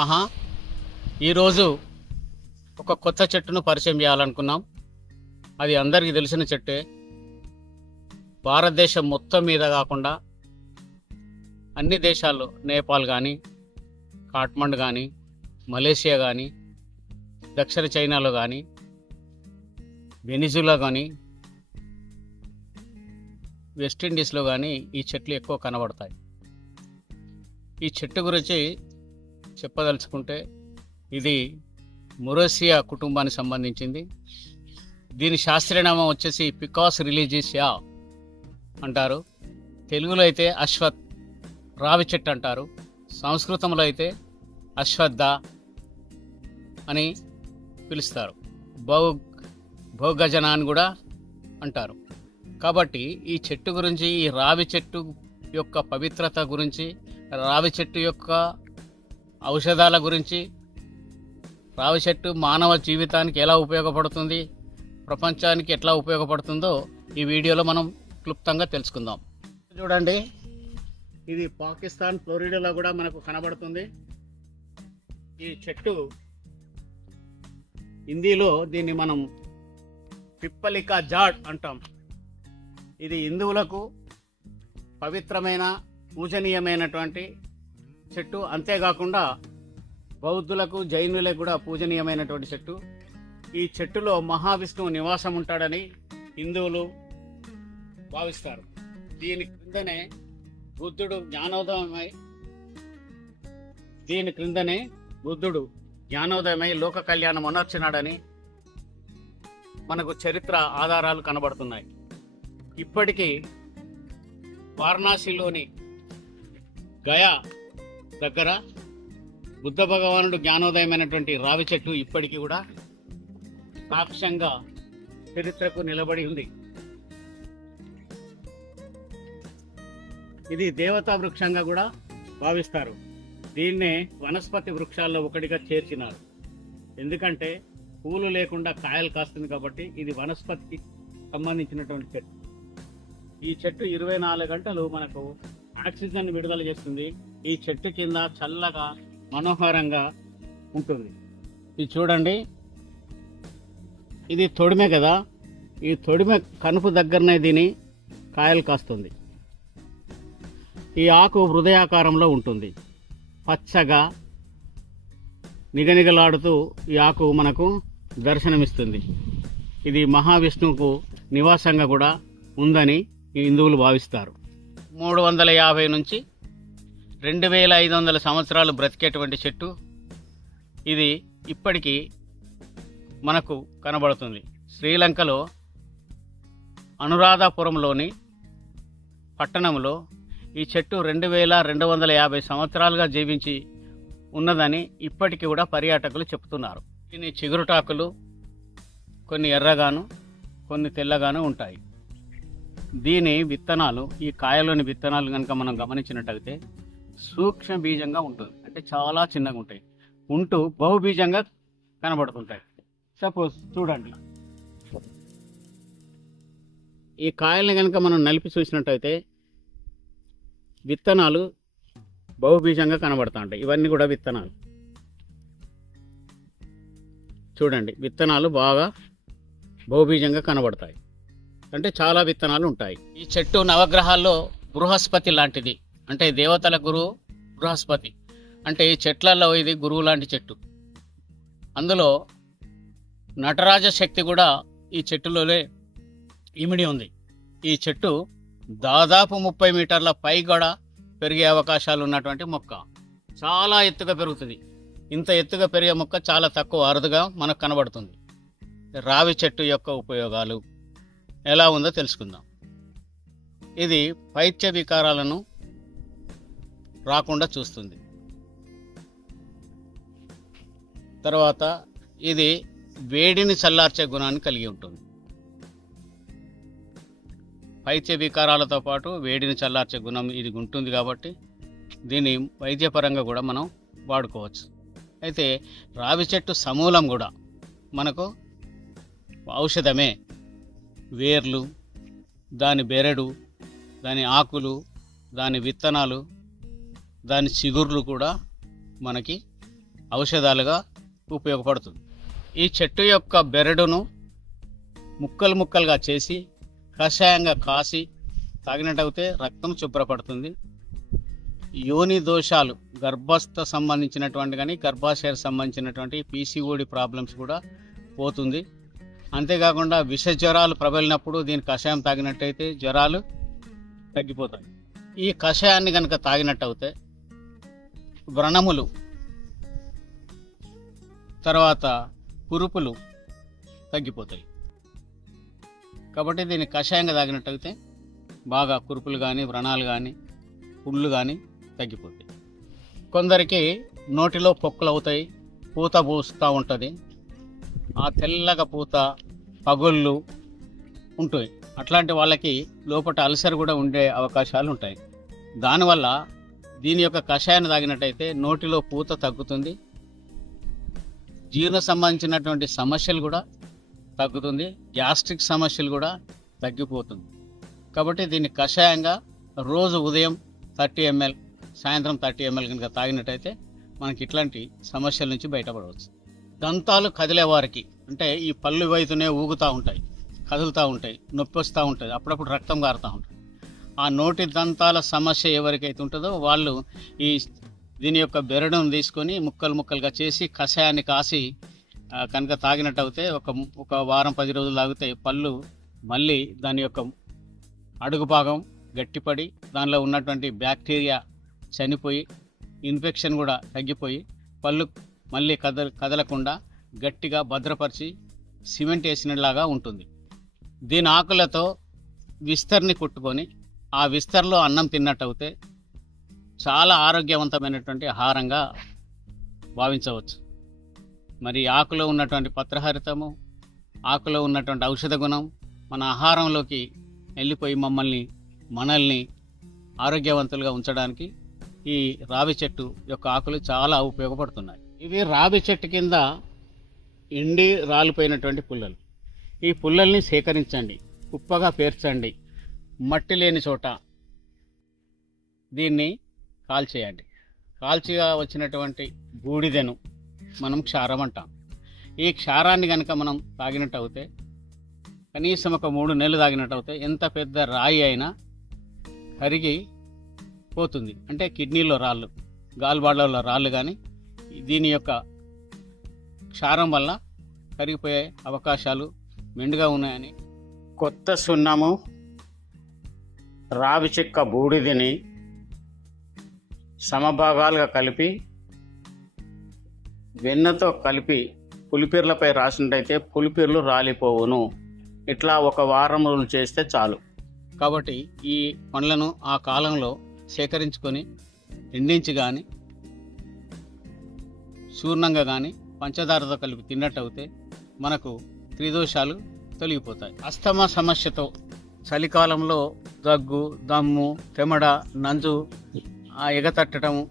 నమ ఈరోజు ఒక కొత్త చెట్టును పరిచయం చేయాలనుకున్నాం. అది అందరికీ తెలిసిన చెట్టే. భారతదేశం మొత్తం మీద కాకుండా అన్ని దేశాల్లో నేపాల్ కానీ కాఠ్మండ్ కానీ మలేషియా కానీ దక్షిణ చైనాలో కానీ వెనిజులా కానీ వెస్టిండీస్లో కానీ ఈ చెట్లు ఎక్కువ కనబడతాయి. ఈ చెట్టు గురించి చెప్పదలుచుకుంటే ఇది మొరోసియా కుటుంబానికి సంబంధించింది. దీని శాస్త్రీయనామం వచ్చేసి పికాస్ రిలీజియా అంటారు. తెలుగులో అయితే అశ్వత్ రావి చెట్టు అంటారు. సంస్కృతంలో అయితే అశ్వద్ధ అని పిలుస్తారు. భౌ భోగజన అని కూడా అంటారు. కాబట్టి ఈ చెట్టు గురించి ఈ రావి చెట్టు యొక్క పవిత్రత గురించి రావి చెట్టు యొక్క ఔషధాల గురించి రావి చెట్టు మానవ జీవితానికి ఎలా ఉపయోగపడుతుంది ప్రపంచానికి ఎట్లా ఉపయోగపడుతుందో ఈ వీడియోలో మనం క్లుప్తంగా తెలుసుకుందాం. చూడండి ఇది పాకిస్తాన్ ఫ్లోరిడాలో కూడా మనకు కనబడుతుంది. ఈ చెట్టు హిందీలో దీన్ని మనం పిప్పలికా జాడ్ అంటాం. ఇది హిందువులకు పవిత్రమైన పూజనీయమైనటువంటి చెట్టు. అంతేకాకుండా బౌద్ధులకు జైనులకు కూడా పూజనీయమైనటువంటి చెట్టు. ఈ చెట్టులో మహావిష్ణువు నివాసం ఉంటాడని హిందువులు భావిస్తారు. దీని క్రిందనే బుద్ధుడు జ్ఞానోదయమై దీని క్రిందనే బుద్ధుడు జ్ఞానోదయమై లోక కళ్యాణం అనర్చినాడని మనకు చరిత్ర ఆధారాలు కనబడుతున్నాయి. ఇప్పటికీ వారణాసిలోని గయా దగ్గర బుద్ధ భగవానుడు జ్ఞానోదయమైనటువంటి రావి చెట్టు ఇప్పటికీ కూడా సాక్ష్యంగా చరిత్రకు నిలబడి ఉంది. ఇది దేవతా వృక్షంగా కూడా భావిస్తారు. దీన్నే వనస్పతి వృక్షాల్లో ఒకటిగా చేర్చినారు. ఎందుకంటే పూలు లేకుండా కాయలు కాస్తుంది కాబట్టి ఇది వనస్పతికి సంబంధించినటువంటి చెట్టు. ఈ చెట్టు ఇరవై నాలుగు గంటలు మనకు ఆక్సిజన్ విడుదల చేస్తుంది. ఈ చెట్టు కింద చల్లగా మనోహరంగా ఉంటుంది. ఇది చూడండి. ఇది తొడిమె కదా. ఈ తొడిమె కనుపు దగ్గరనే దీని కాయలు కాస్తుంది. ఈ ఆకు హృదయాకారంలో ఉంటుంది. పచ్చగా నిగనిగలాడుతూ ఈ ఆకు మనకు దర్శనమిస్తుంది. ఇది మహావిష్ణువుకు నివాసంగా కూడా ఉందని ఈ హిందువులు భావిస్తారు. మూడు వందల యాభై నుంచి రెండు వేల ఐదు వందల సంవత్సరాలు బ్రతికేటువంటి చెట్టు. ఇది ఇప్పటికీ మనకు కనబడుతుంది. శ్రీలంకలో అనురాధాపురంలోని పట్టణంలో ఈ చెట్టు రెండు వేల రెండు వందల యాభై సంవత్సరాలుగా జీవించి ఉన్నదని ఇప్పటికీ కూడా పర్యాటకులు చెప్తున్నారు దీని చిగురుటాకులు కొన్ని ఎర్రగాను కొన్ని తెల్లగాను ఉంటాయి. దీని విత్తనాలు ఈ కాయలోని విత్తనాలు కనుక మనం గమనించినట్టయితే సూక్ష్మ బీజంగా ఉంటుంది. అంటే చాలా చిన్నగా ఉంటాయి. ఉంటూ బహుబీజంగా కనబడుతుంటాయి. సపోజ్ చూడండి. ఈ కాయల్ని కనుక మనం నలిపి చూసినట్టయితే విత్తనాలు బహుబీజంగా కనబడుతూ ఉంటాయి. ఇవన్నీ కూడా విత్తనాలు. చూడండి. విత్తనాలు బాగా బహుబీజంగా కనబడతాయి. అంటే చాలా విత్తనాలు ఉంటాయి. ఈ చెట్టు నవగ్రహాల్లో బృహస్పతి లాంటిది. అంటే దేవతల గురువు బృహస్పతి. అంటే ఈ చెట్లలో ఇది గురువు లాంటి చెట్టు. అందులో నటరాజ శక్తి కూడా ఈ చెట్టులోనే ఇమిడి ఉంది. ఈ చెట్టు దాదాపు ముప్పై మీటర్ల పై కూడా పెరిగే అవకాశాలు ఉన్నటువంటి మొక్క. చాలా ఎత్తుగా పెరుగుతుంది. ఇంత ఎత్తుగా పెరిగే మొక్క చాలా తక్కువ అరుదుగా మనకు కనబడుతుంది. రావి చెట్టు యొక్క ఉపయోగాలు ఎలా ఉందో తెలుసుకుందాం. ఇది పైత్య వికారాలను రాకుండా చూస్తుంది. తర్వాత ఇది వేడిని చల్లార్చే గుణాన్ని కలిగి ఉంటుంది. పైత్య వికారాలతో పాటు వేడిని చల్లార్చే గుణం ఇది ఉంటుంది కాబట్టి దీన్ని వైద్యపరంగా కూడా మనం వాడుకోవచ్చు. అయితే రావి చెట్టు సమూలం కూడా మనకు ఔషధమే. వేర్లు దాని బెరడు దాని ఆకులు దాని విత్తనాలు దాని చిగుర్లు కూడా మనకి ఔషధాలుగా ఉపయోగపడుతుంది. ఈ చెట్టు యొక్క బెరడును ముక్కలు ముక్కలుగా చేసి కషాయంగా కాసి తాగినట్టయితే రక్తం శుభ్రపడుతుంది. యోని దోషాలు గర్భస్థ సంబంధించినటువంటి కానీ గర్భాశయ సంబంధించినటువంటి పీసీఓడి ప్రాబ్లమ్స్ కూడా పోతుంది. అంతేకాకుండా విష జ్వరాలు ప్రబలినప్పుడు దీని కషాయం తాగినట్టయితే జ్వరాలు తగ్గిపోతాయి. ఈ కషాయాన్ని కనుక తాగినట్టయితే వ్రణములు తర్వాత పురుపులు తగ్గిపోతాయి. కాబట్టి దీన్ని కషాయంగా తాగినట్టయితే బాగా కురుపులు కానీ వ్రణాలు కానీ పుళ్ళు కానీ తగ్గిపోతాయి. కొందరికి నోటిలో పొక్కులు అవుతాయి పూత పూస్తూ ఉంటుంది. ఆ తెల్లగా పూత పగుళ్ళు ఉంటాయి. అట్లాంటి వాళ్ళకి లోపల అల్సర్ కూడా ఉండే అవకాశాలు ఉంటాయి. దానివల్ల దీని యొక్క కషాయాన్ని తాగినట్టయితే నోటిలో పూత తగ్గుతుంది. జీర్ణ సంబంధించినటువంటి సమస్యలు కూడా తగ్గుతుంది. గ్యాస్ట్రిక్ సమస్యలు కూడా తగ్గిపోతుంది. కాబట్టి దీన్ని కషాయంగా రోజు ఉదయం థర్టీ ఎంఎల్ సాయంత్రం థర్టీ ఎంఎల్ కనుక తాగినట్టయితే మనకి ఇట్లాంటి సమస్యల నుంచి బయటపడవచ్చు. దంతాలు కదిలేవారికి అంటే ఈ పళ్ళు వైతునే ఊగుతూ ఉంటాయి కదులుతూ ఉంటాయి నొప్పి వస్తూ ఉంటుంది అప్పుడప్పుడు రక్తం కారుతూ ఉంటుంది. ఆ నోటి దంతాల సమస్య ఎవరికైతే ఉంటుందో వాళ్ళు ఈ దీని యొక్క బెరడును తీసుకొని ముక్కలు ముక్కలుగా చేసి కషాయాన్ని కాసి కనుక తాగినట్టు అయితే ఒక ఒక వారం పది రోజులు తాగితే పళ్ళు మళ్ళీ దాని యొక్క అడుగు భాగం గట్టిపడి దానిలో ఉన్నటువంటి బ్యాక్టీరియా చనిపోయి ఇన్ఫెక్షన్ కూడా తగ్గిపోయి పళ్ళు మళ్ళీ కదల కదలకుండా గట్టిగా భద్రపరిచి సిమెంట్ వేసినలాగా ఉంటుంది. దీని ఆకులతో విస్తరిని కుట్టుకొని ఆ విస్తర్లో అన్నం తిన్నట్టు అవుతే చాలా ఆరోగ్యవంతమైనటువంటి ఆహారంగా భావించవచ్చు. మరి ఆకులో ఉన్నటువంటి పత్రహరితము ఆకులో ఉన్నటువంటి ఔషధ గుణం మన ఆహారంలోకి వెళ్ళిపోయి మమ్మల్ని మనల్ని ఆరోగ్యవంతులుగా ఉంచడానికి ఈ రావి చెట్టు యొక్క ఆకులు చాలా ఉపయోగపడుతున్నాయి. ఇవి రావి చెట్టు కింద ఎండి రాలిపోయినటువంటి పుల్లలు. ఈ పుల్లల్ని సేకరించండి. కుప్పగా పేర్చండి. మట్టి లేని చోట దీన్ని కాల్చేయండి. కాల్చిగా వచ్చినటువంటి బూడిదను మనం క్షారం అంటాం. ఈ క్షారాన్ని కనుక మనం తాగినట్టు అవుతే కనీసం ఒక మూడు నెలలు తాగినట్టు అవుతే ఎంత పెద్ద రాయి అయినా కరిగి పోతుంది. అంటే కిడ్నీలో రాళ్ళు గాల్బాడలో రాళ్ళు కానీ దీని యొక్క క్షారం వల్ల కరిగిపోయే అవకాశాలు మెండుగా ఉన్నాయని. కొత్త సున్నము రావి చెక్క బూడిదని సమభాగాలుగా కలిపి వెన్నతో కలిపి పులిపీర్లపై రాసినట్టయితే పులిపీర్లు రాలిపోవును. ఇట్లా ఒక వారం రోజులు చేస్తే చాలు. కాబట్టి ఈ పండ్లను ఆ కాలంలో సేకరించుకొని ఎండించి కానీ చూర్ణంగా కానీ పంచదారతో కలిపి తిన్నట్టయితే మనకు త్రిదోషాలు తొలగిపోతాయి. అస్తమా సమస్యతో చలికాలంలో దగ్గు దమ్ము తెమడ నంజు ఆ ఎగతట్టడం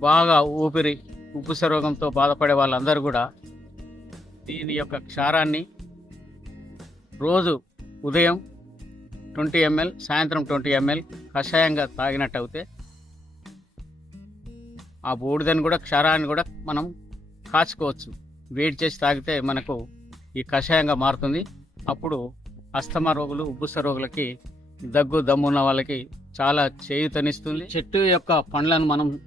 బాగా ఊపిరి ఉప్పుస రోగంతో బాధపడే వాళ్ళందరూ కూడా దీని యొక్క క్షారాన్ని రోజు ఉదయం ట్వంటీ ఎంఎల్ సాయంత్రం ట్వంటీ ఎంఎల్ కషాయంగా తాగినట్టు అయితే ఆ బూడిదని కూడా క్షారాన్ని కూడా మనం కాచుకోవచ్చు. వేడి చేసి తాగితే మనకు ఈ కషాయంగా మారుతుంది. అప్పుడు అస్తమా రోగులు ఉబ్బుస రోగులకి దగ్గు దమ్ము ఉన్న వాళ్ళకి చాలా చేయుతనిస్తుంది. చెట్టు యొక్క పండ్లను మనం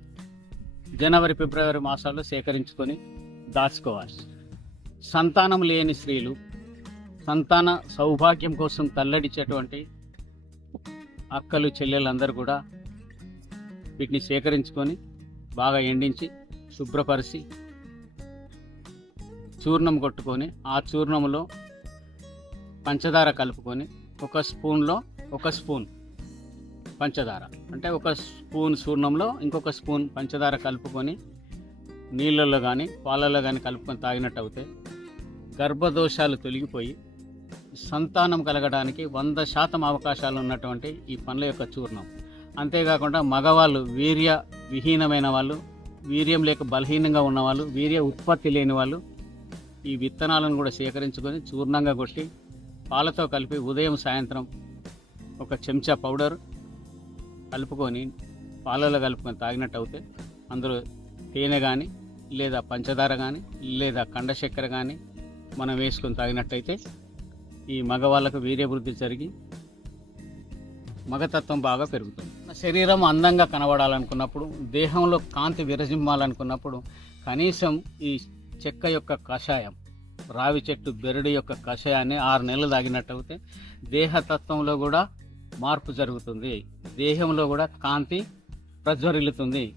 జనవరి ఫిబ్రవరి మాసాల్లో సేకరించుకొని దాచుకోవాలి. సంతానం లేని స్త్రీలు సంతాన సౌభాగ్యం కోసం తల్లడిచేటువంటి అక్కలు చెల్లెళ్ళందరూ కూడా వీటిని సేకరించుకొని బాగా ఎండించి శుభ్రపరిచి చూర్ణం కొట్టుకొని ఆ చూర్ణంలో పంచదార కలుపుకొని ఒక స్పూన్లో ఒక స్పూన్ పంచదార. అంటే ఒక స్పూన్ చూర్ణంలో ఇంకొక స్పూన్ పంచదార కలుపుకొని నీళ్ళల్లో కానీ పాలల్లో కానీ కలుపుకొని తాగినట్టు అవుతే గర్భదోషాలు తొలగిపోయి సంతానం కలగడానికి వంద శాతం అవకాశాలు ఉన్నటువంటి ఈ పండ్ల యొక్క చూర్ణం. అంతేకాకుండా మగవాళ్ళు వీర్య విహీనమైన వాళ్ళు వీర్యం లేక బలహీనంగా ఉన్నవాళ్ళు వీర్య ఉత్పత్తి లేని వాళ్ళు ఈ విత్తనాలను కూడా సేకరించుకొని చూర్ణంగా కొట్టి పాలతో కలిపి ఉదయం సాయంత్రం ఒక చెంచా పౌడర్ కలుపుకొని పాలలో కలుపుకొని తాగినట్టు అవుతే అందులో తేనె కానీ లేదా పంచదార కానీ లేదా కండ చక్కెర కానీ మనం వేసుకొని తాగినట్టయితే ఈ మగవాళ్ళకు వీర్యవృద్ధి జరిగి మగతత్వం బాగా పెరుగుతుంది. శరీరం అందంగా కనబడాలనుకున్నప్పుడు దేహంలో కాంతి విరజిమ్మాలనుకున్నప్పుడు కనీసం ఈ చెక్క యొక్క కషాయం రావి చెట్టు బెరడు యొక్క కషాయాన్ని ఆరు నెలలు తాగినట్టయితే దేహతత్వంలో కూడా మార్పు జరుగుతుంది. దేహంలో కూడా కాంతి ప్రజ్వరిల్లుతుంది.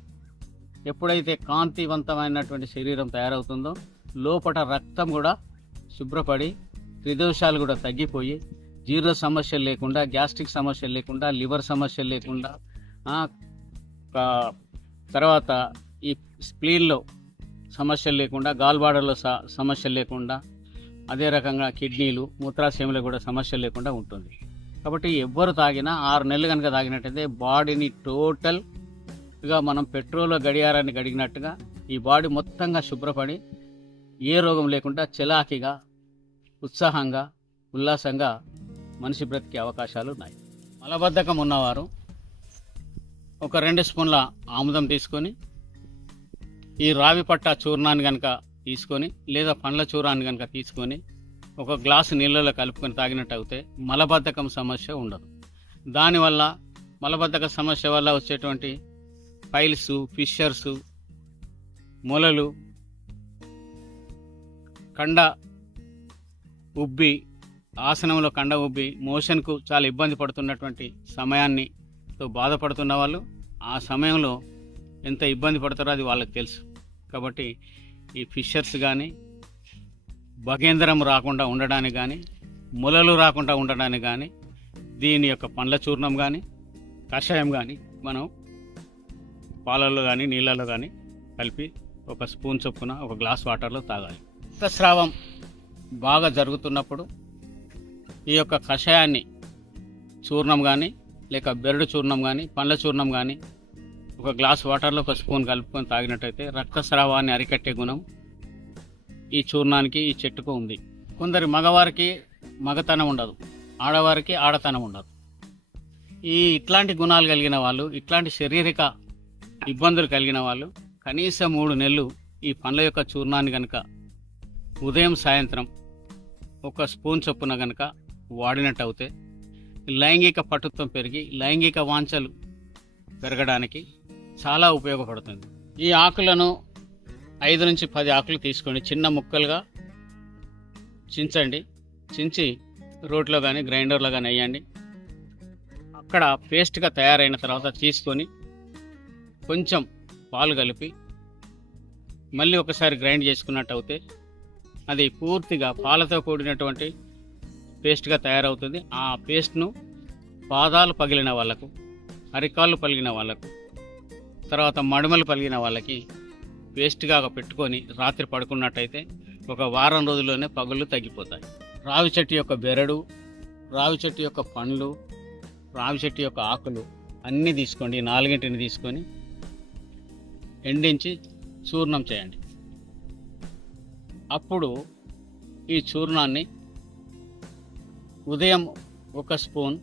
ఎప్పుడైతే కాంతివంతమైనటువంటి శరీరం తయారవుతుందో లోపల రక్తం కూడా శుభ్రపడి త్రిదోషాలు కూడా తగ్గిపోయి జీర్ణ సమస్యలు లేకుండా గ్యాస్ట్రిక్ సమస్యలు లేకుండా లివర్ సమస్యలు లేకుండా తర్వాత ఈ స్ప్లీన్లో సమస్యలు లేకుండా గాల్బాడలో స- సమస్యలు లేకుండా అదే రకంగా కిడ్నీలు మూత్రాశయంలో కూడా సమస్యలు లేకుండా ఉంటుంది. కాబట్టి ఎవ్వరు తాగినా ఆరు నెలలు కనుక తాగినట్టయితే బాడీని టోటల్గా మనం పెట్రోల్ గడియారాన్ని గడిగినట్టుగా ఈ బాడీ మొత్తంగా శుభ్రపడి ఏ రోగం లేకుండా చలాకీగా ఉత్సాహంగా ఉల్లాసంగా మనిషి బ్రతికే అవకాశాలు ఉన్నాయి. మలబద్ధకం ఉన్నవారు ఒక రెండు స్పూన్ల ఆముదం తీసుకొని ఈ రావి పట్ట చూర్ణాన్ని కనుక తీసుకొని లేదా పండ్ల చూరాన్ని కనుక తీసుకొని ఒక గ్లాసు నీళ్ళలో కలుపుకొని తాగినట్టు అయితే మలబద్ధకం సమస్య ఉండదు. దానివల్ల మలబద్ధక సమస్య వల్ల వచ్చేటువంటి పైల్స్ ఫిషర్స్ మొలలు కండ ఉబ్బి ఆసనంలో కండ ఉబ్బి మోషన్కు చాలా ఇబ్బంది పడుతున్నటువంటి సమయాన్ని బాధపడుతున్న వాళ్ళు ఆ సమయంలో ఎంత ఇబ్బంది పడతారో అది వాళ్ళకి తెలుసు. కాబట్టి ఈ ఫిషర్స్ కానీ భగేంద్రం రాకుండా ఉండడానికి కానీ ములలు రాకుండా ఉండడానికి కానీ దీని యొక్క పండ్ల చూర్ణం కానీ కషాయం కానీ మనం పాలల్లో కానీ నీళ్ళలో కానీ కలిపి ఒక స్పూన్ చొప్పున ఒక గ్లాస్ వాటర్లో తాగాలి. రక్తస్రావం బాగా జరుగుతున్నప్పుడు ఈ యొక్క కషాయాన్ని చూర్ణం కానీ లేక బెరడు చూర్ణం కానీ పండ్ల చూర్ణం కానీ ఒక గ్లాస్ వాటర్లో ఒక స్పూన్ కలుపుకొని తాగినట్టయితే రక్తస్రావాన్ని అరికట్టే గుణం ఈ చూర్ణానికి ఈ చెట్టుకు ఉంది. కొందరి మగవారికి మగతనం ఉండదు. ఆడవారికి ఆడతనం ఉండదు. ఈ ఇట్లాంటి గుణాలు కలిగిన వాళ్ళు ఇట్లాంటి శారీరక ఇబ్బందులు కలిగిన వాళ్ళు కనీసం మూడు నెలలు ఈ పండ్ల యొక్క చూర్ణాన్ని కనుక ఉదయం సాయంత్రం ఒక స్పూన్ చొప్పున కనుక వాడినట్టు అవుతే లైంగిక పటుత్వం పెరిగి లైంగిక వాంఛలు పెరగడానికి చాలా ఉపయోగపడుతుంది. ఈ ఆకులను ఐదు నుంచి పది ఆకులు తీసుకొని చిన్న ముక్కలుగా చించండి. చించి రోట్లో కానీ గ్రైండర్లో కానీ వేయండి. అక్కడ పేస్ట్గా తయారైన తర్వాత తీసుకొని కొంచెం పాలు కలిపి మళ్ళీ ఒకసారి గ్రైండ్ చేసుకున్నట్టు అయితే అది పూర్తిగా పాలతో కూడినటువంటి పేస్ట్గా తయారవుతుంది. ఆ పేస్ట్ను పాదాలు పగిలిన వాళ్ళకు అరికాళ్ళు పలిగిన వాళ్ళకు తర్వాత మడుమలు పలిగిన వాళ్ళకి పేస్ట్గా పెట్టుకొని రాత్రి పడుకున్నట్టయితే ఒక వారం రోజుల్లోనే పగుళ్ళు తగ్గిపోతాయి. రావి చెట్టు యొక్క బెరడు రావి చెట్టు యొక్క పండ్లు రావి చెట్టు యొక్క ఆకులు అన్నీ తీసుకోండి నాలుగింటిని తీసుకొని ఎండించి చూర్ణం చేయండి. అప్పుడు ఈ చూర్ణాన్ని ఉదయం ఒక స్పూన్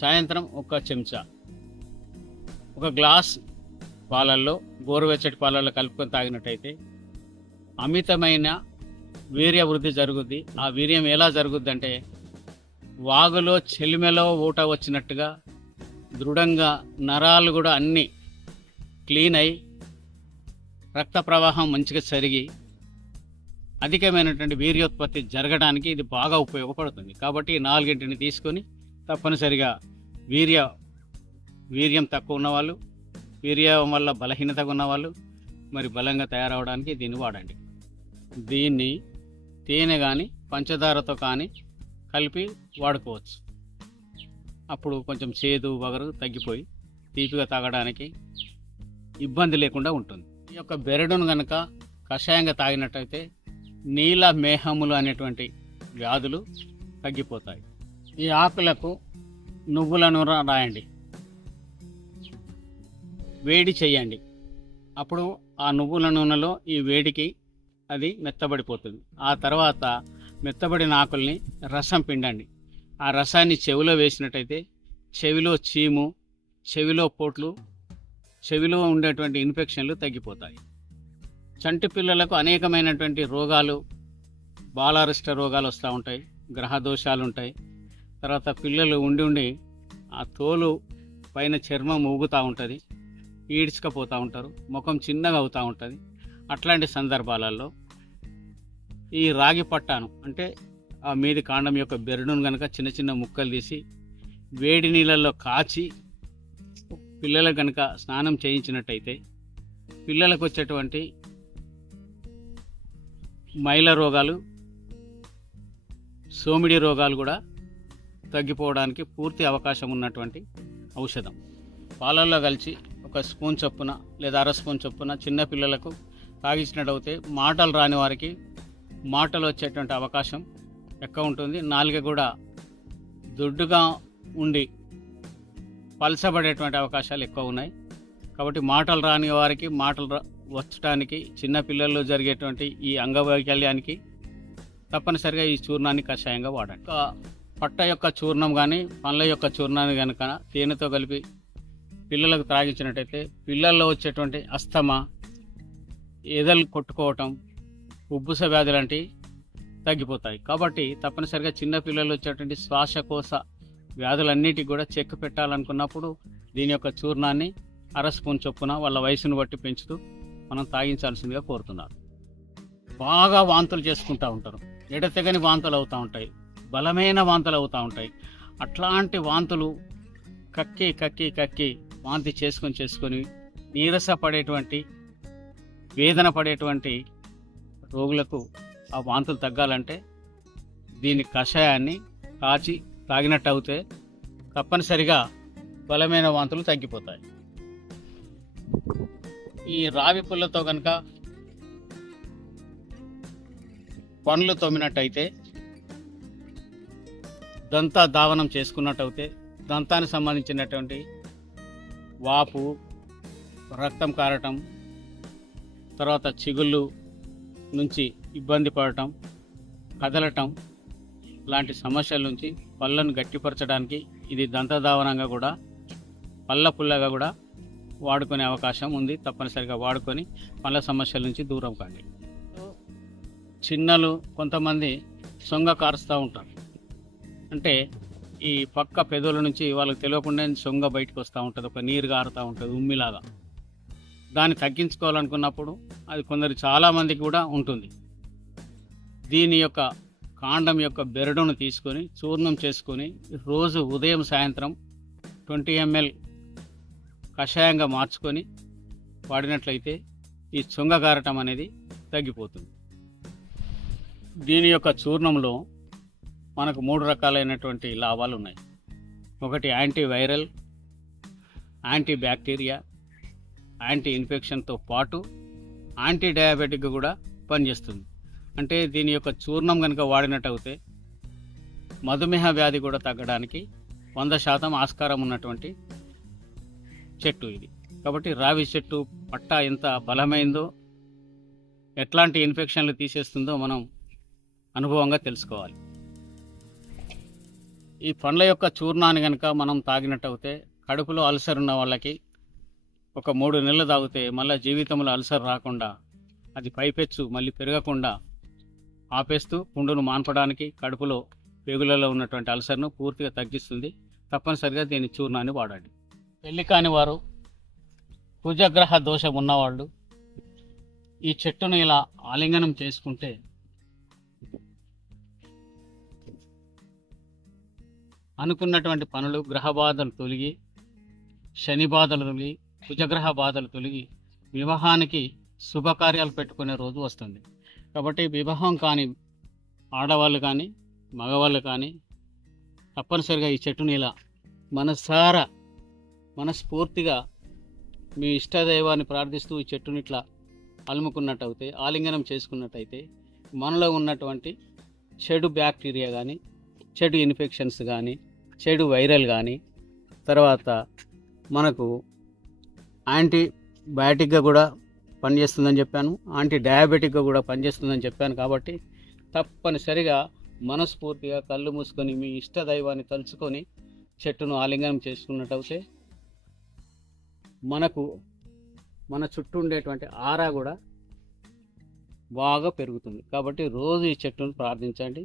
సాయంత్రం ఒక చెంచా ఒక గ్లాస్ పాలల్లో గోరువెచ్చటి పాలల్లో కలుపుకొని తాగినట్టయితే అమితమైన వీర్య వృద్ధి జరుగుద్ది. ఆ వీర్యం ఎలా జరుగుద్ది అంటే వాగులో చెలిమెలో ఊట వచ్చినట్టుగా దృఢంగా నరాలు కూడా అన్నీ క్లీన్ అయి రక్త ప్రవాహం మంచిగా జరిగి అధికమైనటువంటి వీర్యోత్పత్తి జరగడానికి ఇది బాగా ఉపయోగపడుతుంది. కాబట్టి నాలుగింటిని తీసుకొని తప్పనిసరిగా వీర్య వీర్యం తక్కువ ఉన్నవాళ్ళు వీర్యం వల్ల బలహీనతగా ఉన్నవాళ్ళు మరి బలంగా తయారవడానికి దీన్ని వాడండి. దీన్ని తేనె కానీ పంచదారతో కానీ కలిపి వాడుకోవచ్చు. అప్పుడు కొంచెం చేదు వగరు తగ్గిపోయి తీపిగా తాగడానికి ఇబ్బంది లేకుండా ఉంటుంది. ఈ యొక్క బెరడును కనుక కషాయంగా తాగినట్టయితే నీల మేహములు అనేటువంటి వ్యాధులు తగ్గిపోతాయి. ఈ ఆకులకు నువ్వుల నూనె రాయండి. వేడి చేయండి. అప్పుడు ఆ నువ్వుల నూనెలో ఈ వేడికి అది మెత్తబడిపోతుంది. ఆ తర్వాత మెత్తబడిన ఆకుల్ని రసం పిండండి. ఆ రసాన్ని చెవిలో వేసినట్టయితే చెవిలో చీము చెవిలో పోట్లు చెవిలో ఉండేటువంటి ఇన్ఫెక్షన్లు తగ్గిపోతాయి. చంటి పిల్లలకు అనేకమైనటువంటి రోగాలు బాలారిష్ట రోగాలు వస్తూ ఉంటాయి గ్రహదోషాలు ఉంటాయి. తర్వాత పిల్లలు ఉండి ఉండి ఆ తోలు పైన చర్మం ఊగుతూ ఉంటుంది. ఈడ్చుకపోతూ ఉంటారు ముఖం చిన్నగా అవుతూ ఉంటుంది. అట్లాంటి సందర్భాలలో ఈ రాగి పట్టాను అంటే ఆ మీది కాండం యొక్క బెరడును కనుక చిన్న చిన్న ముక్కలు తీసి వేడి నీళ్ళల్లో కాచి పిల్లలకు కనుక స్నానం చేయించినట్టయితే పిల్లలకు వచ్చేటువంటి మైల రోగాలు సోమిడి రోగాలు కూడా తగ్గిపోవడానికి పూర్తి అవకాశం ఉన్నటువంటి ఔషధం. పాలల్లో కలిసి ఒక స్పూన్ చొప్పున లేదా అర స్పూన్ చొప్పున చిన్న పిల్లలకు తాగించినట్టయితే మాటలు రాని వారికి మాటలు వచ్చేటువంటి అవకాశం ఎక్కువ ఉంటుంది. నాలుక కూడా దొడ్డుగా ఉండి పలసబడేటువంటి అవకాశాలు ఎక్కువ ఉన్నాయి. కాబట్టి మాటలు రాని వారికి మాటలు రా- వచ్చటానికి చిన్నపిల్లల్లో జరిగేటువంటి ఈ అంగవైకల్యానికి తప్పనిసరిగా ఈ చూర్ణాన్ని కషాయంగా వాడండి. పట్ట యొక్క చూర్ణం కానీ పండ్ల యొక్క చూర్ణాన్ని కనుక తేనెతో కలిపి పిల్లలకు త్రాగించినట్టయితే పిల్లల్లో వచ్చేటువంటి అస్తమా ఎదలు కొట్టుకోవటం ఉబ్బుస వ్యాధి లాంటివి తగ్గిపోతాయి. కాబట్టి తప్పనిసరిగా చిన్న పిల్లలు వచ్చేటువంటి శ్వాసకోశ వ్యాధులన్నిటికి కూడా చెక్ పెట్టాలనుకున్నప్పుడు దీని యొక్క చూర్ణాన్ని అర స్పూన్ చొప్పున వాళ్ళ వయసును బట్టి పెంచుతూ మనం తాగించాల్సిందిగా కోరుతున్నారు. బాగా వాంతులు చేసుకుంటూ ఉంటారు. ఎడతెగని వాంతులు అవుతూ ఉంటాయి. బలమైన వాంతులు అవుతూ ఉంటాయి. అట్లాంటి వాంతులు కక్కి కక్కి కక్కి వాంతి చేసుకొని చేసుకొని నీరస పడేటువంటి వేదన పడేటువంటి రోగులకు ఆ వాంతులు తగ్గాలంటే దీని కషాయాన్ని కాచి తాగినట్టు అవుతే తప్పనిసరిగా బలమైన వాంతులు తగ్గిపోతాయి. ఈ రావి పుల్లతో కనుక పండ్లు తోమినట్టయితే దంత దావనం చేసుకున్నట్టయితే దంతానికి సంబంధించినటువంటి వాపు రక్తం కారటం తర్వాత చిగుళ్ళు నుంచి ఇబ్బంది పడటం కదలటం లాంటి సమస్యల నుంచి పళ్ళను గట్టిపరచడానికి ఇది దంతధావనంగా కూడా పళ్ళ పుల్లగా కూడా వాడుకునే అవకాశం ఉంది. తప్పనిసరిగా వాడుకొని పళ్ళ సమస్యల నుంచి దూరం కండి. చిన్నలు కొంతమంది సొంగ కారుస్తూ ఉంటారు. అంటే ఈ పక్క పెదవుల నుంచి వాళ్ళకి తెలియకుండా సొంగ బయటకు వస్తూ ఉంటుంది. ఒక నీరు గారుతూ ఉంటుంది ఉమ్మిలాగా. దాన్ని తగ్గించుకోవాలనుకున్నప్పుడు అది కొందరు చాలామందికి కూడా ఉంటుంది. దీని యొక్క కాండం యొక్క బెరడును తీసుకొని చూర్ణం చేసుకొని రోజు ఉదయం సాయంత్రం ట్వంటీ ఎంఎల్ కషాయంగా మార్చుకొని వాడినట్లయితే ఈ చొంగగారటం అనేది తగ్గిపోతుంది. దీని యొక్క చూర్ణంలో మనకు మూడు రకాలైనటువంటి లాభాలు ఉన్నాయి ఒకటి యాంటీవైరల్ యాంటీ బ్యాక్టీరియా యాంటీ ఇన్ఫెక్షన్తో పాటు యాంటీ డయాబెటిక్ కూడా పనిచేస్తుంది. అంటే దీని యొక్క చూర్ణం కనుక వాడినట్టయితే మధుమేహ వ్యాధి కూడా తగ్గడానికి వంద శాతం ఆస్కారం ఉన్నటువంటి చెట్టు ఇది. కాబట్టి రావి చెట్టు పట్ట ఎంత బలమైందో ఎట్లాంటి ఇన్ఫెక్షన్లు తీసేస్తుందో మనం అనుభవంగా తెలుసుకోవాలి. ఈ పండ్ల యొక్క చూర్ణాన్ని కనుక మనం తాగినట్టయితే కడుపులో అల్సర్ ఉన్న వాళ్ళకి ఒక మూడు నెలలు తాగితే మళ్ళీ జీవితంలో అల్సర్ రాకుండా అది పైపెచ్చు మళ్ళీ పెరగకుండా ఆపేస్తూ పుండును మాన్పడానికి కడుపులో పేగులలో ఉన్నటువంటి అల్సర్ను పూర్తిగా తగ్గిస్తుంది. తప్పనిసరిగా దీని చూర్ణాన్ని వాడండి. పెళ్ళి కాని వారు కుజగ్రహ దోషం ఉన్నవాళ్ళు ఈ చెట్టును ఇలా ఆలింగనం చేసుకుంటే అనుకున్నటువంటి పనులు గ్రహ బాధలు తొలగి శని బాధలు తొలగి కుజగ్రహ బాధలు తొలగి వివాహానికి శుభకార్యాలు పెట్టుకునే రోజు వస్తుంది. కాబట్టి వివాహం కాని ఆడవాళ్ళు కానీ మగవాళ్ళు కానీ తప్పనిసరిగా ఈ చెట్టుని ఇలా మనసారా మనస్ఫూర్తిగా మీ ఇష్టదైవాన్ని ప్రార్థిస్తూ ఈ చెట్టుని ఇట్లా అలుముకున్నట్టయితే ఆలింగనం చేసుకున్నట్టయితే మనలో ఉన్నటువంటి చెడు బ్యాక్టీరియా కానీ చెడు ఇన్ఫెక్షన్స్ కానీ చెడు వైరల్ కానీ తర్వాత మనకు యాంటీబయాటిక్గా కూడా పనిచేస్తుందని చెప్పాను. యాంటీ డయాబెటిక్గా కూడా పనిచేస్తుందని చెప్పాను కాబట్టి తప్పనిసరిగా మనస్ఫూర్తిగా కళ్ళు మూసుకొని మీ ఇష్ట దైవాన్ని తలుచుకొని చెట్టును ఆలింగనం చేసుకున్నట్టయితే మనకు మన చుట్టూ ఉండేటువంటి ఆరా కూడా బాగా పెరుగుతుంది. కాబట్టి రోజు ఈ చెట్టును ప్రార్థించండి.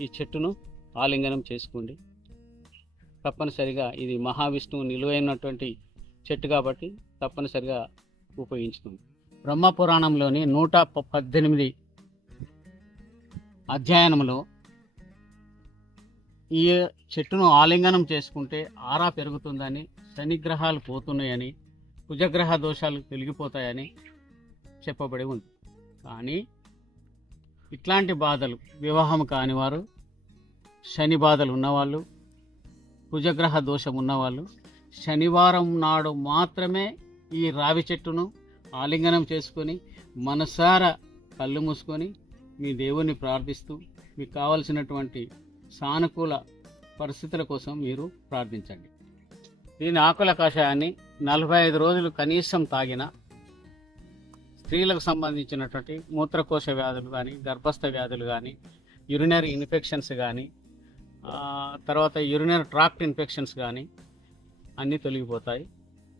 ఈ చెట్టును ఆలింగనం చేసుకోండి. తప్పనిసరిగా ఇది మహావిష్ణువు నిలువైనటువంటి చెట్టు కాబట్టి తప్పనిసరిగా ఉపయోగించుకోండి. బ్రహ్మ పురాణంలోని నూట ప- పద్దెనిమిది అధ్యయనంలో ఈ చెట్టును ఆలింగనం చేసుకుంటే ఆరా పెరుగుతుందని శనిగ్రహాలు పోతున్నాయని కుజగ్రహ దోషాలు తొలగిపోతాయని చెప్పబడి ఉంది. కానీ ఇట్లాంటి బాధలు వివాహం కాని వారు శని బాధలు ఉన్నవాళ్ళు కుజగ్రహ దోషం ఉన్నవాళ్ళు శనివారం నాడు మాత్రమే ఈ రావి చెట్టును ఆలింగనం చేసుకొని మనసారా కళ్ళు మూసుకొని మీ దేవుణ్ణి ప్రార్థిస్తూ మీకు కావలసినటువంటి సానుకూల పరిస్థితుల కోసం మీరు ప్రార్థించండి. దీని ఆకుల కషాయాన్ని నలభై ఐదు రోజులు కనీసం తాగిన స్త్రీలకు సంబంధించినటువంటి మూత్రకోశ వ్యాధులు కానీ గర్భస్థ వ్యాధులు కానీ యూరినరీ ఇన్ఫెక్షన్స్ కానీ తర్వాత యూరినరీ ట్రాక్ట్ ఇన్ఫెక్షన్స్ కానీ అన్నీ తొలగిపోతాయి.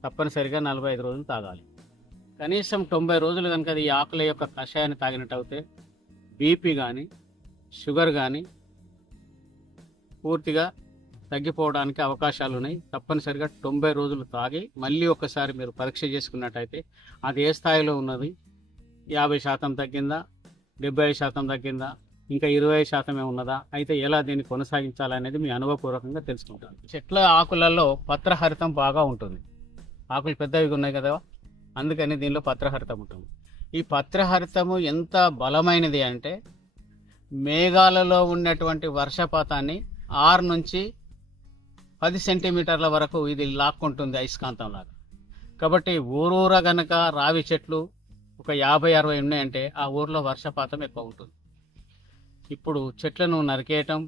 తప్పనిసరిగా నలభై ఐదు రోజులు తాగాలి. కనీసం తొంభై రోజులు కనుక అది ఆకుల యొక్క కషాయాన్ని తాగినట్టు అయితే బీపీ కానీ షుగర్ కానీ పూర్తిగా తగ్గిపోవడానికి అవకాశాలు ఉన్నాయి. తప్పనిసరిగా తొంభై రోజులు తాగి మళ్ళీ ఒకసారి మీరు పరీక్ష చేసుకున్నట్టయితే అది ఏ స్థాయిలో ఉన్నది? యాభై శాతం తగ్గిందా? డెబ్బై శాతం తగ్గిందా? ఇంకా ఇరవై శాతమే ఉన్నదా? అయితే ఎలా దీన్ని కొనసాగించాలనేది మీ అనుభవపూర్వకంగా తెలుసుకుంటాను. చెట్ల ఆకులలో పత్రహరితం బాగా ఉంటుంది. ఆకులు పెద్దవి ఉన్నాయి కదా? అందుకని దీనిలో పత్రహరితం ఉంటుంది. ఈ పత్రహరితము ఎంత బలమైనది అంటే మేఘాలలో ఉన్నటువంటి వర్షపాతాన్ని ఆరు నుంచి పది సెంటీమీటర్ల వరకు ఇది లాక్కుంటుంది అయస్కాంతం లాగా కాబట్టి ఊరూర గనక రావి చెట్లు ఒక యాభై అరవై ఉన్నాయంటే ఆ ఊర్లో వర్షపాతం ఎక్కువ ఉంటుంది. ఇప్పుడు చెట్లను నరికేయటం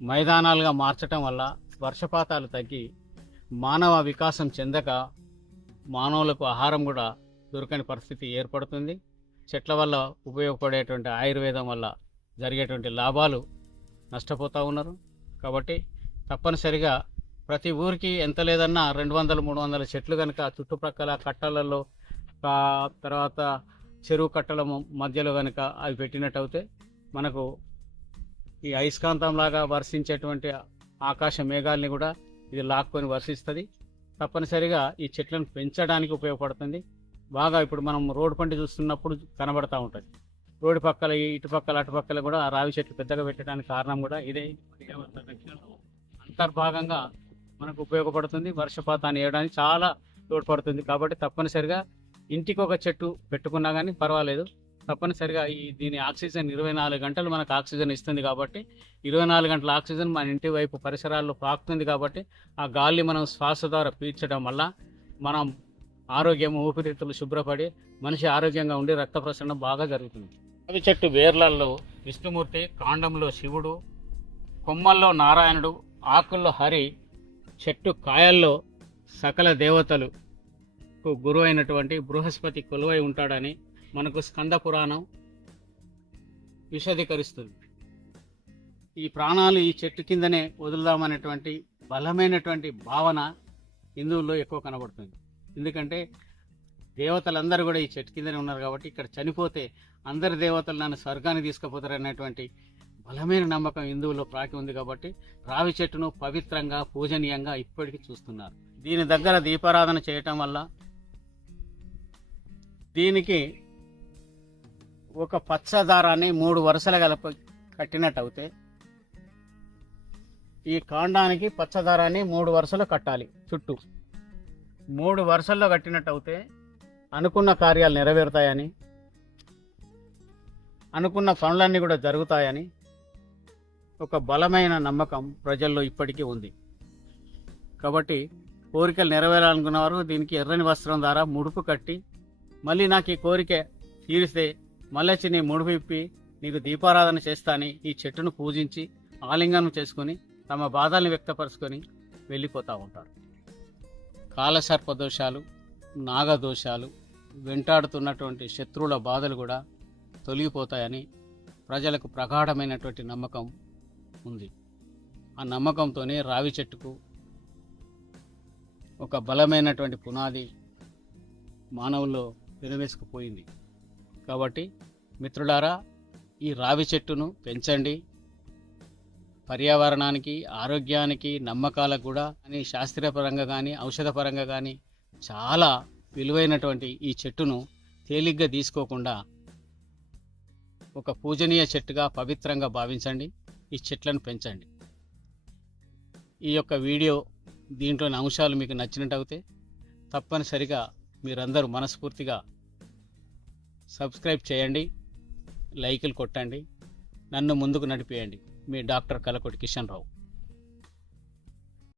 మైదానాలుగా మార్చటం వల్ల వర్షపాతాలు తగ్గి మానవ వికాసం చెందక మానవులకు ఆహారం కూడా దొరకని పరిస్థితి ఏర్పడుతుంది. చెట్ల వల్ల ఉపయోగపడేటువంటి ఆయుర్వేదం వల్ల జరిగేటువంటి లాభాలు నష్టపోతూ ఉన్నారు. కాబట్టి తప్పనిసరిగా ప్రతి ఊరికి ఎంత లేదన్నా రెండు వందలు మూడు వందల చెట్లు కనుక చుట్టుప్రక్కల కట్టలలో తర్వాత చెరువు కట్టల మధ్యలో కనుక అవి పెట్టినట్టయితే మనకు ఈ అయస్కాంతంలాగా వర్షించేటువంటి ఆకాశ మేఘాలని కూడా ఇది లాక్కొని వర్షిస్తుంది. తప్పనిసరిగా ఈ చెట్లను పెంచడానికి ఉపయోగపడుతుంది. బాగా ఇప్పుడు మనం రోడ్డు పంట చూస్తున్నప్పుడు కనబడతా ఉంటుంది. రోడ్డు పక్కల ఇటు పక్కల అటు పక్కల కూడా రావి చెట్లు పెద్దగా పెట్టడానికి కారణం కూడా ఇదే. అంతర్భాగంగా మనకు ఉపయోగపడుతుంది. వర్షపాతాన్ని వేయడానికి చాలా తోడ్పడుతుంది. కాబట్టి తప్పనిసరిగా ఇంటికి ఒక చెట్టు పెట్టుకున్నా కానీ పర్వాలేదు. తప్పనిసరిగా ఈ దీని ఆక్సిజన్ ఇరవై నాలుగు గంటలు మనకు ఆక్సిజన్ ఇస్తుంది కాబట్టి ఇరవై నాలుగు గంటల ఆక్సిజన్ మన ఇంటి వైపు పరిసరాల్లో పాకుతుంది కాబట్టి ఆ గాలి మనం శ్వాస ద్వారా పీల్చడం వల్ల మనం ఆరోగ్యం ఊపిరితిత్తులు శుభ్రపడి మనిషి ఆరోగ్యంగా ఉండి రక్త ప్రసరణ బాగా జరుగుతుంది. అవి చెట్టు వేర్లల్లో విష్ణుమూర్తి కాండంలో శివుడు కొమ్మల్లో నారాయణుడు ఆకుల్లో హరి చెట్టు కాయల్లో సకల దేవతలు గురువు అయినటువంటి బృహస్పతి కొలువై ఉంటాడని మనకు స్కంద పురాణం విశదీకరిస్తుంది. ఈ ప్రాణాలు ఈ చెట్టు కిందనే వదులుదామనేటువంటి బలమైనటువంటి భావన హిందువుల్లో ఎక్కువ కనబడుతుంది. ఎందుకంటే దేవతలందరూ కూడా ఈ చెట్టు కిందనే ఉన్నారు కాబట్టి ఇక్కడ చనిపోతే అందరి దేవతలు నన్ను స్వర్గాన్ని తీసుకుపోతారు అనేటువంటి బలమైన నమ్మకం హిందువుల్లో ప్రాకి ఉంది కాబట్టి రావి చెట్టును పవిత్రంగా పూజనీయంగా ఇప్పటికీ చూస్తున్నారు. దీని దగ్గర దీపారాధన చేయటం వల్ల దీనికి ఒక పచ్చదారాన్ని మూడు వరుసలు కలప కట్టినట్టు అవుతే ఈ కాండానికి పచ్చదారాన్ని మూడు వరుసలు కట్టాలి చుట్టూ. మూడు వరుసల్లో కట్టినట్టు అవుతే అనుకున్న కార్యాలు నెరవేరుతాయని అనుకున్న పనులన్నీ కూడా జరుగుతాయని ఒక బలమైన నమ్మకం ప్రజల్లో ఇప్పటికీ ఉంది. కాబట్టి కోరికలు నెరవేరాలనుకున్న వారు దీనికి ఎర్రని వస్త్రం ద్వారా ముడుపు కట్టి మళ్ళీ నాకు ఈ కోరిక. తీరిస్తే మళ్ళీ నీ ముడుపు ఇప్పి నీకు దీపారాధన చేస్తాని ఈ చెట్టును పూజించి ఆలింగనం చేసుకొని తమ బాధల్ని వ్యక్తపరుచుకొని వెళ్ళిపోతూ ఉంటారు. కాలసర్ప దోషాలు నాగదోషాలు వెంటాడుతున్నటువంటి శత్రువుల బాధలు కూడా తొలగిపోతాయని ప్రజలకు ప్రగాఢమైనటువంటి నమ్మకం ఉంది. ఆ నమ్మకంతోనే రావి చెట్టుకు ఒక బలమైనటువంటి పునాది మానవుల్లో వెనువేసుకుపోయింది. కాబట్టి మిత్రులారా ఈ రావి చెట్టును పెంచండి. పర్యావరణానికి ఆరోగ్యానికి నమ్మకాలకు కూడా అని శాస్త్రీయపరంగా కానీ ఔషధపరంగా కానీ చాలా విలువైనటువంటి ఈ చెట్టును తేలిగ్గా తీసుకోకుండా ఒక పూజనీయ చెట్టుగా పవిత్రంగా భావించండి. ఈ చెట్లను పెంచండి. ఈ యొక్క వీడియో దీంట్లోని అంశాలు మీకు నచ్చినట్టు అయితే తప్పనిసరిగా మీరందరూ మనస్ఫూర్తిగా సబ్స్క్రైబ్ చేయండి లైకులు కొట్టండి నన్ను ముందుకు నడిపేయండి. మీ డాక్టర్ కలకొటి కిషన్ రావు.